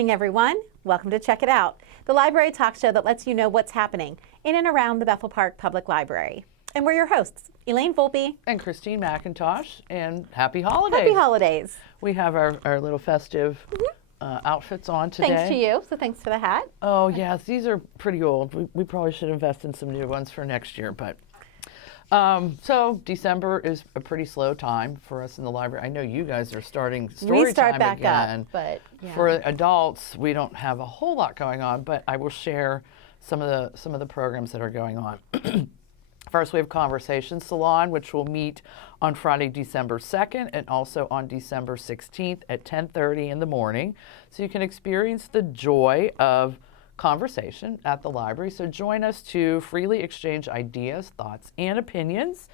evening, everyone. Welcome to Check It Out, the library talk show that lets you know what's happening in and around the Bethel Park Public Library. And we're your hosts, Elaine Volpe and Christine McIntosh, and happy holidays. Happy holidays. We have our little festive outfits on today. Thanks to you, so thanks for the hat. Oh yes, these are pretty old. We probably should invest in some new ones for next year, but so December is a pretty slow time for us in the library. I know you guys are starting story time back again. up, but yeah. For adults, we don't have a whole lot going on, but I will share some of the programs that are going on. First, we have Conversation Salon, which will meet on Friday, December 2nd, and also on December 16th at 10:30 in the morning. So you can experience the joy of conversation at the library. So join us to freely exchange ideas, thoughts, and opinions.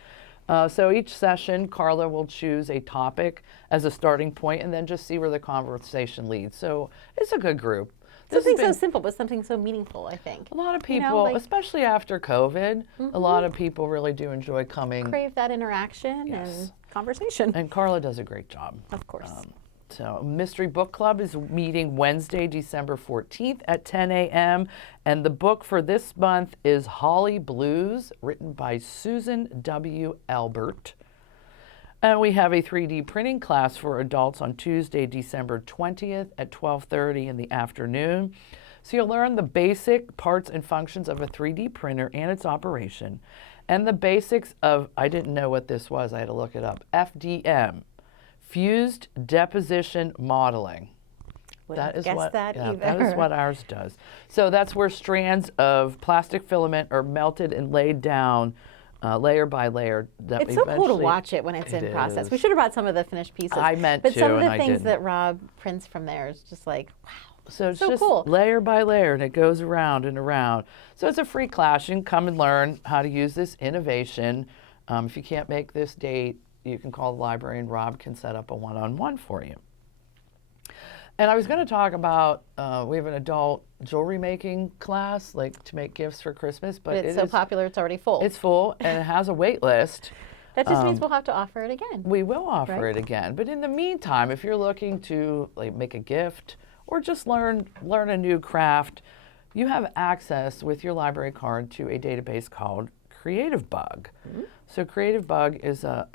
So each session, Carla will choose a topic as a starting point and then just see where the conversation leads. So it's a good group. Something so simple, but something so meaningful, I think. A lot of people, especially after COVID, a lot of people really do enjoy coming. Crave that interaction and conversation. And Carla does a great job. Of course. So Mystery Book Club is meeting Wednesday, December 14th at 10 a.m. And the book for this month is Holly Blues, written by Susan W. Albert. And we have a 3D printing class for adults on Tuesday, December 20th at 12:30 in the afternoon. So you'll learn the basic parts and functions of a 3D printer and its operation, and the basics of, I didn't know what this was, I had to look it up, FDM, Fused Deposition Modeling. That is what ours does. So that's where strands of plastic filament are melted and laid down layer by layer. It's so cool to watch it when it's in process. We should have brought some of the finished pieces. I meant to, but some of the and things that Rob prints from there is just like, wow. So it's so just cool. Layer by layer, and it goes around and around. So it's a free class. You can come and learn how to use this innovation. If you can't make this date, you can call the library and Rob can set up a one-on-one for you. And I was going to talk about, we have an adult jewelry making class, like to make gifts for Christmas. But it's so popular, it's already full. It's full, and it has a wait list. That just means we'll have to offer it again. We will offer it again. But in the meantime, if you're looking to make a gift or just learn a new craft, you have access with your library card to a database called Creative Bug. So Creative Bug is a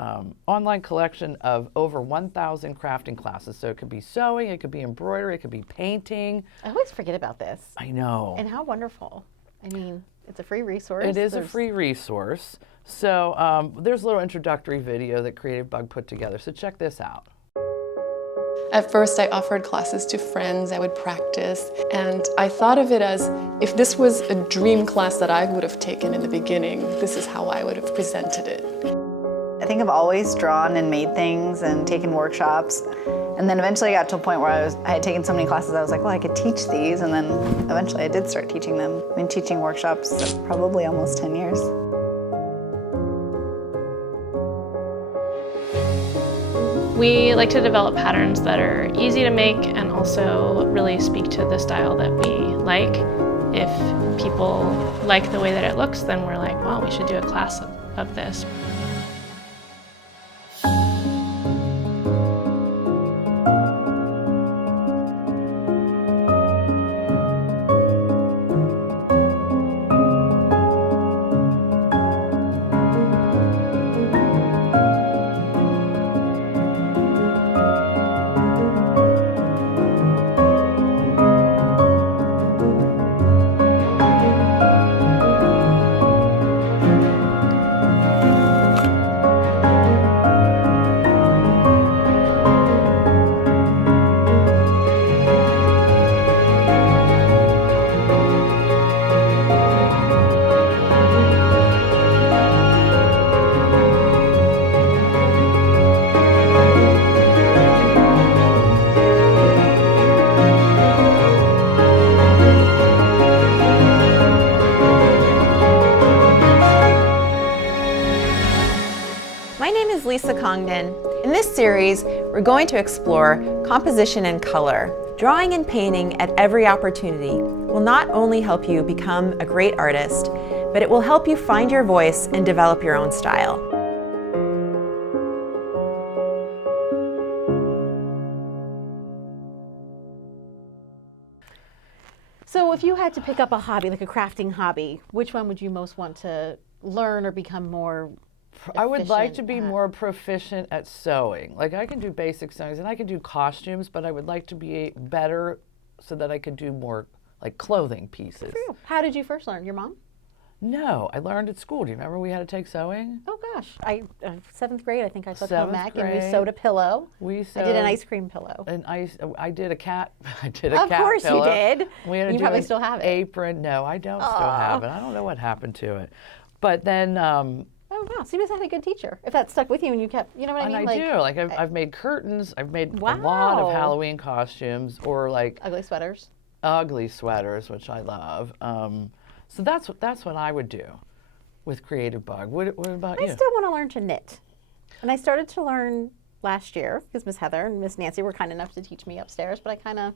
online collection of over 1,000 crafting classes. So it could be sewing, it could be embroidery, it could be painting. I always forget about this. I know. And how wonderful. I mean, it's a free resource. It is a free resource. So there's a little introductory video that Creative Bug put together. So check this out. At first, I offered classes to friends, I would practice, and I thought of it as if this was a dream class that I would have taken in the beginning, this is how I would have presented it. I think I've always drawn and made things and taken workshops, and then eventually I got to a point where I had taken so many classes I was like, well, I could teach these, and then eventually I did start teaching them. I've been teaching workshops for probably almost 10 years. We like to develop patterns that are easy to make and also really speak to the style that we like. If people like the way that it looks, then we're like, well, we should do a class of this. Lisa Congdon. In this series, we're going to explore composition and color. Drawing and painting at every opportunity will not only help you become a great artist, but it will help you find your voice and develop your own style. So if you had to pick up a hobby, like a crafting hobby, which one would you most want to learn or become more I would like to efficient be at? more proficient at sewing. Like I can do basic sewing and I can do costumes, but I would like to be better so that I could do more like clothing pieces. How did you first learn? Your mom? No, I learned at school. Do you remember we had to take sewing? Oh gosh, I 7th grade. I think I took home Seventh ec and we grade. sewed a pillow. We I sewed did an ice cream pillow. I did a cat. I did a Of cat course you pillow. did. We had to You do probably an still have it. Apron. No, I don't still have it. I don't know what happened to it. But then, Oh wow, so you must have had a good teacher. If that stuck with you and you kept, you know what I and mean? I do. Like I've made curtains. I've made a lot Wow. of Halloween costumes or like Ugly sweaters. ugly sweaters, which I love. So that's what I would do with Creative Bug. What about I you? still want to learn to knit. And I started to learn last year because Miss Heather and Miss Nancy were kind enough to teach me upstairs, but I kind of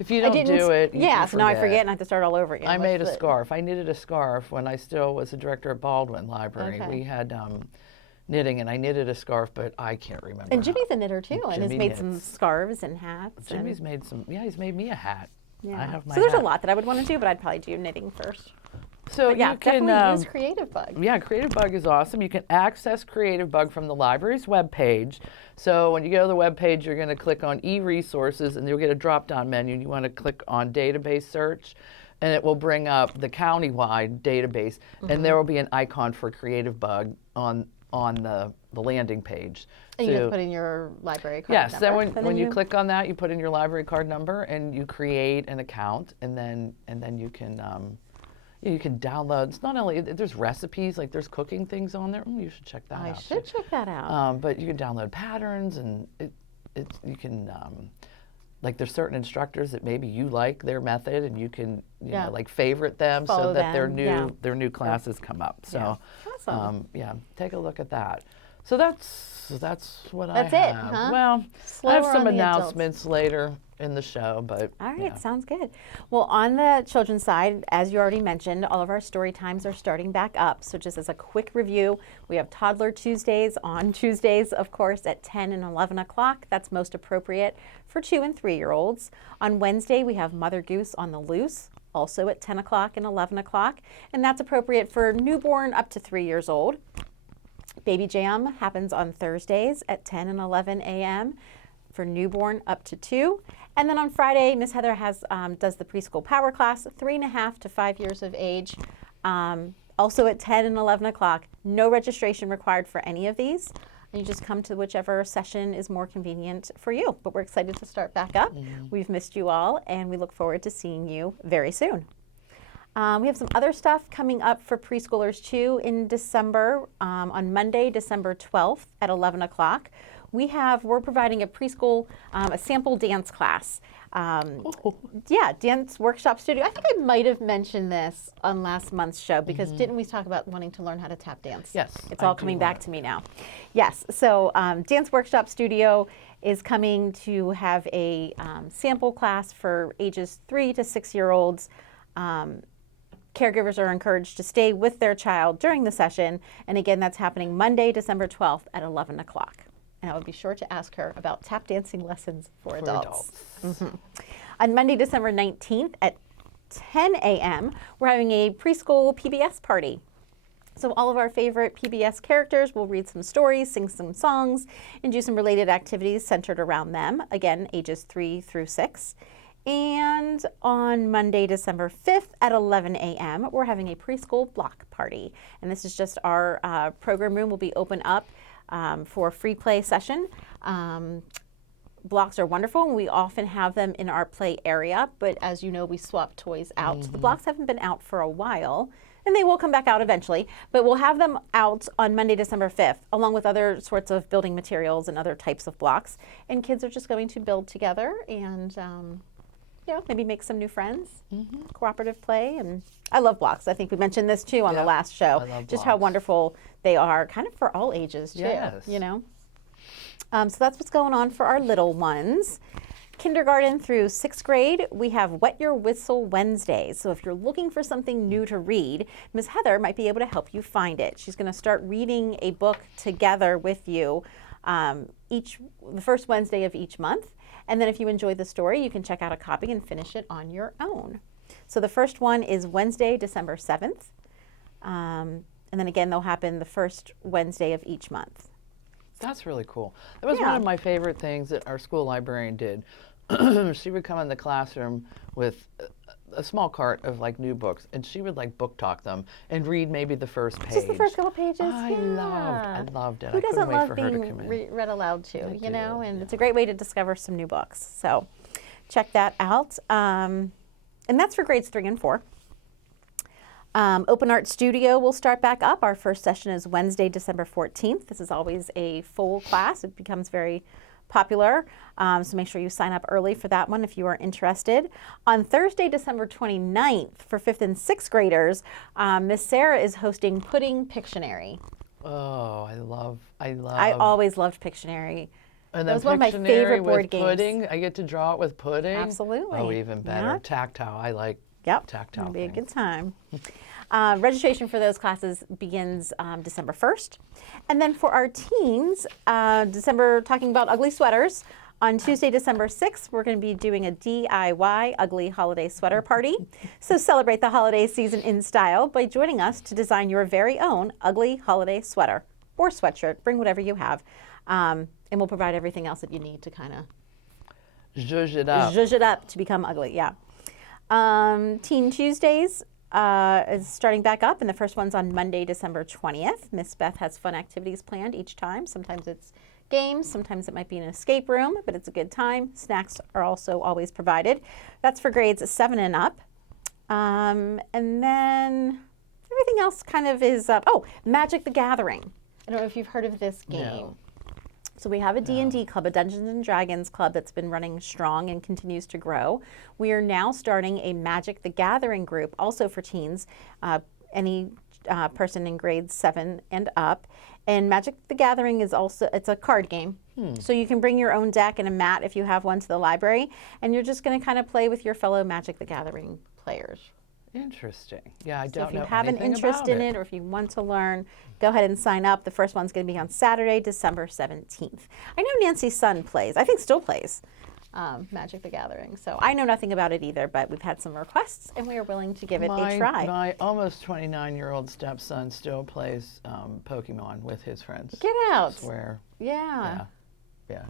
If you don't do it, you yeah, can so now I forget. forget and I have to start all over again. I What's made a the- scarf. I knitted a scarf when I still was a director at Baldwin Library. Okay. We had knitting, and I knitted a scarf, but I can't remember. And how. Jimmy's a knitter too, and has Jimmy made some knits. scarves and hats. Jimmy's made some. Yeah, he's made me a hat. yeah. I have my so there's hat. a lot that I would want to do, but I'd probably do knitting first. So But yeah, you can definitely use Creative Bug. Yeah, Creative Bug is awesome. You can access Creative Bug from the library's webpage. So when you go to the webpage, you're going to click on e-resources, and you'll get a drop-down menu. And you want to click on database search, and it will bring up the county-wide database, and there will be an icon for Creative Bug on the landing page. And you So- just put in your library card Yes, number. then and when you click on that, you put in your library card number and you create an account, and then you can download. It's not only there's recipes, like there's cooking things on there. You should check that I out. should too. check that out. But you can download patterns, and you can like there's certain instructors that maybe you like their method, and you can Yeah. know, like favorite them so Follow that them, yeah. their new classes come up. So Awesome. yeah, take a look at that. So that's what That's I it, have. huh? Well, Slower I have on some the adults. announcements later in the show, but All right, yeah. sounds good. Well, on the children's side, as you already mentioned, all of our story times are starting back up. So just as a quick review, we have Toddler Tuesdays on Tuesdays, of course, at 10 and 11 o'clock. That's most appropriate for 2 and 3-year-olds. On Wednesday, we have Mother Goose on the Loose, also at 10 o'clock and 11 o'clock. And that's appropriate for newborn up to 3 years old. Baby Jam happens on Thursdays at 10 and 11 a.m. for newborn up to 2. And then on Friday, Miss Heather has does the preschool power class, 3.5 to 5 years of age, also at 10 and 11 o'clock. No registration required for any of these. And you just come to whichever session is more convenient for you. But we're excited to start back up. We've missed you all, and we look forward to seeing you very soon. We have some other stuff coming up for preschoolers too in December. On Monday, December 12th at 11 o'clock, we're providing a preschool, a sample dance class. Yeah, dance workshop studio. I think I might have mentioned this on last month's show because didn't we talk about wanting to learn how to tap dance? Yes, It's I all do coming wanna- back to me now. Yes, so Dance Workshop Studio is coming to have a sample class for ages 3 to 6-year-olds. Caregivers are encouraged to stay with their child during the session. And again, that's happening Monday, December 12th at 11 o'clock. And I would be sure to ask her about tap dancing lessons for adults. On Monday, December 19th at 10 a.m., we're having a preschool PBS party. So all of our favorite PBS characters will read some stories, sing some songs, and do some related activities centered around them. Again, ages 3 through 6. And on Monday, December 5th at 11 a.m., we're having a preschool block party. And this is just our program room will be open up for a free play session. Blocks are wonderful, and we often have them in our play area. But as you know, we swap toys out. The blocks haven't been out for a while, and they will come back out eventually. But we'll have them out on Monday, December 5th, along with other sorts of building materials and other types of blocks. And kids are just going to build together and maybe make some new friends, cooperative play. And I love blocks. I think we mentioned this too on the Yep, last show, I love just how blocks. wonderful they are, kind of for all ages too, Yes. you know? So that's what's going on for our little ones. Kindergarten through 6th grade, we have Wet Your Whistle Wednesdays. So if you're looking for something new to read, Ms. Heather might be able to help you find it. She's going to start reading a book together with you the first Wednesday of each month. And then if you enjoy the story, you can check out a copy and finish it on your own. So the first one is Wednesday, December 7th. And then again, they'll happen the first Wednesday of each month. That's really cool. That was one Yeah. of my favorite things that our school librarian did. She would come in the classroom with a small cart of like new books, and she would like book talk them and read maybe the first page. Just the first couple pages. I yeah. loved it. Who I couldn't doesn't wait love for her to being come in. read aloud to, I you know? do, And yeah. it's a great way to discover some new books. So check that out. And that's for grades 3 and 4. Open Art Studio will start back up. Our first session is Wednesday, December 14th. This is always a full class. It becomes very popular. So make sure you sign up early for that one if you are interested. On Thursday, December 29th, for 5th and 6th graders, Miss Sarah is hosting Pudding Pictionary. Oh, I always loved Pictionary. And That then was one of my Pictionary favorite with board games. pudding. I get to draw it with pudding. Absolutely. Oh, even better. Yeah. Tactile. I like Yep, tactile it'll be a things. good time. Registration for those classes begins December 1st. And then for our teens, talking about ugly sweaters, on Tuesday, December 6th, we're going to be doing a DIY ugly holiday sweater party. So celebrate the holiday season in style by joining us to design your very own ugly holiday sweater or sweatshirt. Bring whatever you have. And we'll provide everything else that you need to kind of Zhuzh it up. zhuzh it up to become ugly, yeah. Teen Tuesdays is starting back up, and the first one's on Monday, December 20th. Miss Beth has fun activities planned each time. Sometimes it's games, sometimes it might be an escape room, but it's a good time. Snacks are also always provided. That's for grades 7 and up. And then everything else kind of is, Magic the Gathering. I don't know if you've heard of this game. No. So we have a D&D club, a Dungeons and Dragons club that's been running strong and continues to grow. We are now starting a Magic the Gathering group, also for teens, any person in grades 7 and up. And Magic the Gathering is also, it's a card game. So you can bring your own deck and a mat if you have one to the library, and you're just going to kind of play with your fellow Magic the Gathering players. Interesting. Yeah, I So don't if you know have an anything interest about in it or if you want to learn, go ahead and sign up. The first one's going to be on Saturday, December 17th. I know Nancy's son plays, I think still plays, Magic the Gathering. So I know nothing about it either, but we've had some requests and we are willing to give it a try. My almost 29-year-old stepson still plays Pokemon with his friends. Get out. I swear. Yeah. Yeah.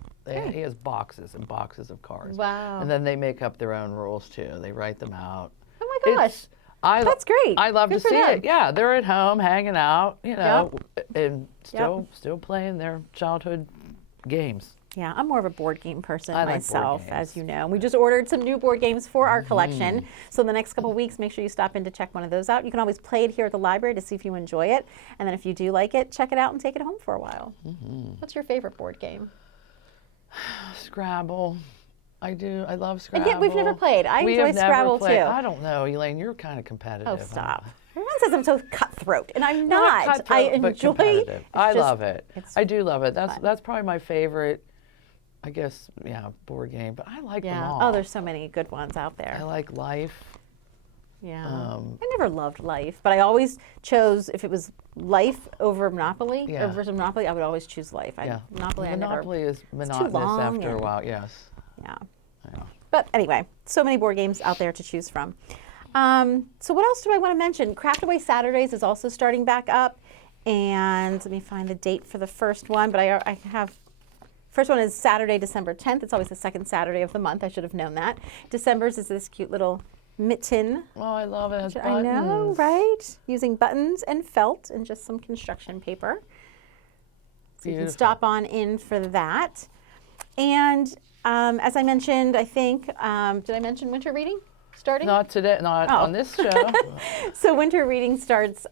He has boxes and boxes of cards. Wow. And then they make up their own rules too. They write them out. Oh my gosh. That's great. I love Good to for see them. it. Yeah, they're at home hanging out, and still playing their childhood games. Yeah, I'm more of a board game person I like board myself, games. as you know. We just ordered some new board games for our collection. So in the next couple of weeks, make sure you stop in to check one of those out. You can always play it here at the library to see if you enjoy it. And then if you do like it, check it out and take it home for a while. What's your favorite board game? Scrabble. I do. I love Scrabble. And yet we've never played. I We enjoy have never Scrabble played. too. I don't know, Elaine. You're kind of competitive. Oh, stop. Everyone says I'm so cutthroat, and I'm Not not. cutthroat, I but enjoy. competitive. I just- love it. it's I do love it. fun. That's probably my favorite. I guess board game. But I like them Yeah. all. Oh, there's so many good ones out I there. like Life. Yeah. Um, I never loved Life, but I always chose if it was Life over Monopoly Yeah. or versus Monopoly, I would always choose Life. Monopoly, Monopoly is monotonous long after a and- while. Yes. Yeah. I know. But anyway, so many board games out there to choose from. So what else do I want to mention? Craftaway Saturdays is also starting back up. And let me find the date for the first one. But I have, first one is Saturday, December 10th. It's always the second Saturday of the month. I should have known that. December's is this cute little mitten. Oh, I love it. It has I know, buttons. right? Using buttons and felt and just some construction paper. So you can Beautiful. stop on in for that. And as I mentioned, I think, did I mention winter reading starting? Not today. Not Oh. on this show. So winter reading starts,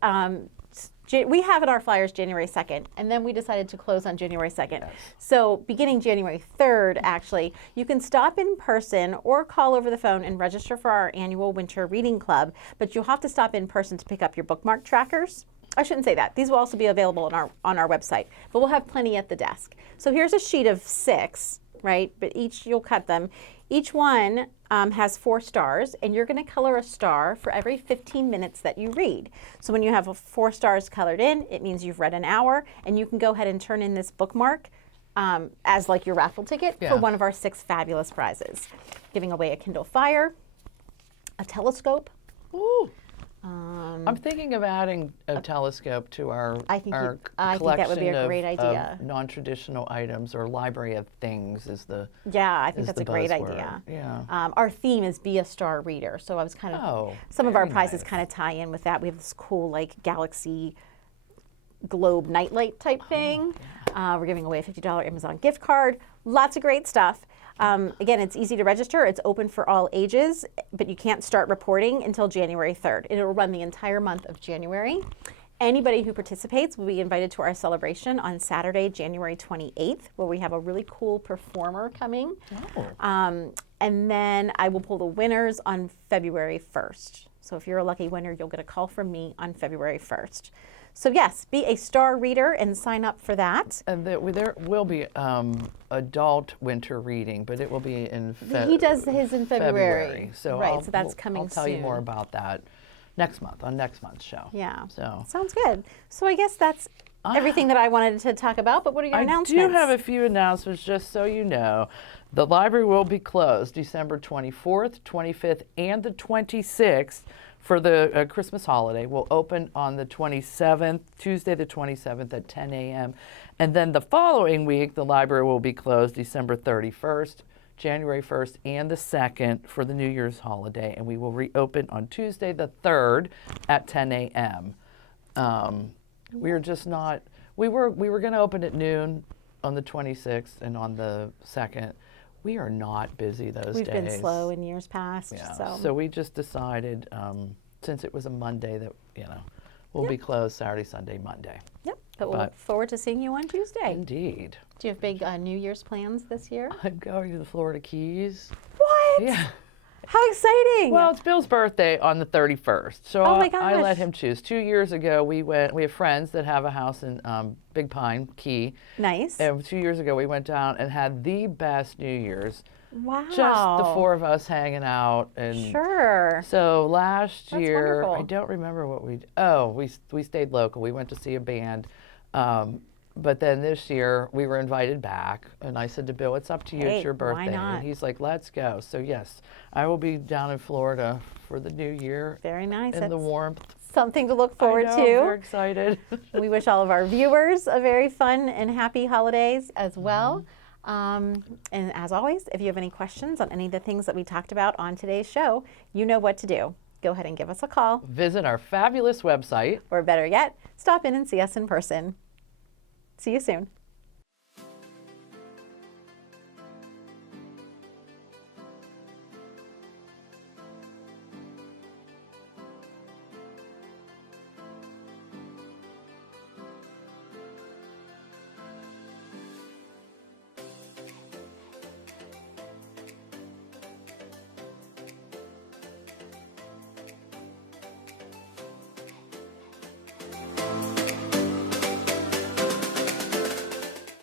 we have in our flyers January 2nd, and then we decided to close on January 2nd. Yes. So beginning January 3rd, actually, you can stop in person or call over the phone and register for our annual winter reading club, but you'll have to stop in person to pick up your bookmark trackers. I shouldn't say that. These will also be available on our website, but we'll have plenty at the desk. So here's a sheet of 6, right? But you'll cut them. Each one has 4 stars, and you're going to color a star for every 15 minutes that you read. So when you have 4 stars colored in, it means you've read an hour, and you can go ahead and turn in this bookmark as like your raffle ticket Yeah. for one of our 6 fabulous prizes. Giving away a Kindle Fire, a telescope, Ooh. I'm thinking of adding a telescope to our, I think our I think that would be a collection great of idea. non-traditional items, or library of things is the Yeah, I think is that's the a great buzzword. idea. Yeah. Our theme is be a star reader, so I was kind of Oh, some of our very prizes nice. kind of tie in with that. We have this cool like galaxy globe nightlight type thing. We're giving away a $50 Amazon gift card. Lots of great stuff. Again, it's easy to register. It's open for all ages, but you can't start reporting until January 3rd. It'll run the entire month of January. Anybody who participates will be invited to our celebration on Saturday, January 28th, where we have a really cool performer coming. And then I will pull the winners on February 1st. So if you're a lucky winner, you'll get a call from me on February 1st. So yes, be a star reader and sign up for that. And there will be adult winter reading, but it will be in He does his in February. So Right, so that's coming I'll tell you more soon. about that next month, on next month's show. Yeah. So Sounds good. So I guess that's everything that I wanted to talk about, but what are your I announcements? do have a few announcements, just so you know. The library will be closed December 24th, 25th, and the 26th for the Christmas holiday. We'll open on the 27th, Tuesday the 27th at 10 a.m. And then the following week, the library will be closed December 31st, January 1st, and the 2nd for the New Year's holiday. And we will reopen on Tuesday the 3rd at 10 a.m. We are just not, we were going to open at noon on the 26th and on the 2nd. We are not busy those We've days. been slow in years past. Yeah. So, we just decided, since it was a Monday, that, we'll be closed Saturday, Sunday, Monday. yep. But we'll but- look forward to seeing you on Tuesday. Indeed. Do you have big New Year's plans this year? I'm going to the Florida Keys. What? Yeah. How exciting! Well, it's Bill's birthday on the 31st, so Oh my I let gosh. him choose. 2 years ago, we have friends that have a house in Big Pine, Key. Nice. And 2 years ago, we went down and had the best New Year's. Wow. Just the four of us hanging out. And Sure. so last That's year, I wonderful. don't remember what we stayed local. We went to see a band. But then this year, we were invited back. And I said to Bill, it's up to you. Hey, It's your why birthday. not? And he's like, let's go. So yes, I will be down in Florida for the new year. Very nice. In the That's warmth. something to look forward I know, I'm very to. excited. We wish all of our viewers a very fun and happy holidays as well. And as always, if you have any questions on any of the things that we talked about on today's show, you know what to do. Go ahead and give us a call, Visit our fabulous website. or better yet, stop in and see us in person. See you soon.